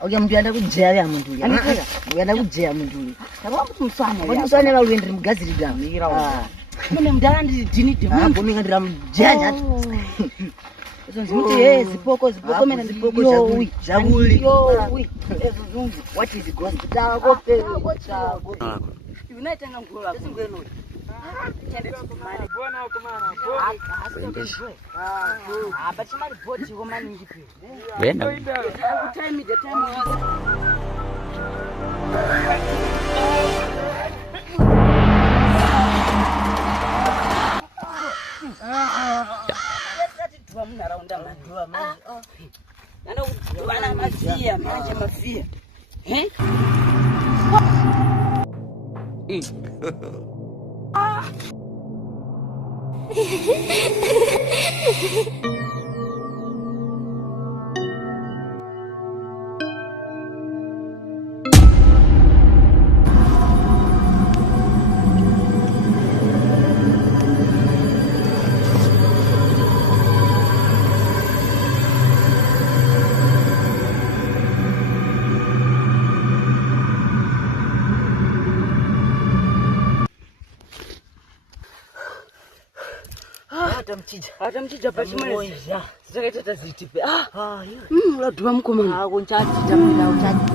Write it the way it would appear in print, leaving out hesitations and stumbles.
Oya mjanda kujaya muntu ya. Mjanda kujaya muntu. Sababu tumsanya. Watusanya la uendri mgaziri gamu. Mune mdala ndini dimuntu. Mimi ngandira mjanja. Zipoko mena zipoko jaguli. What is gospel? Dago pe. United ngangula. Singwelo. But somebody bought you money. When? Tell me the time was. Atamchija pachimwe zakaita tazitipe ladhuva mukomana kunchachita mina uchachi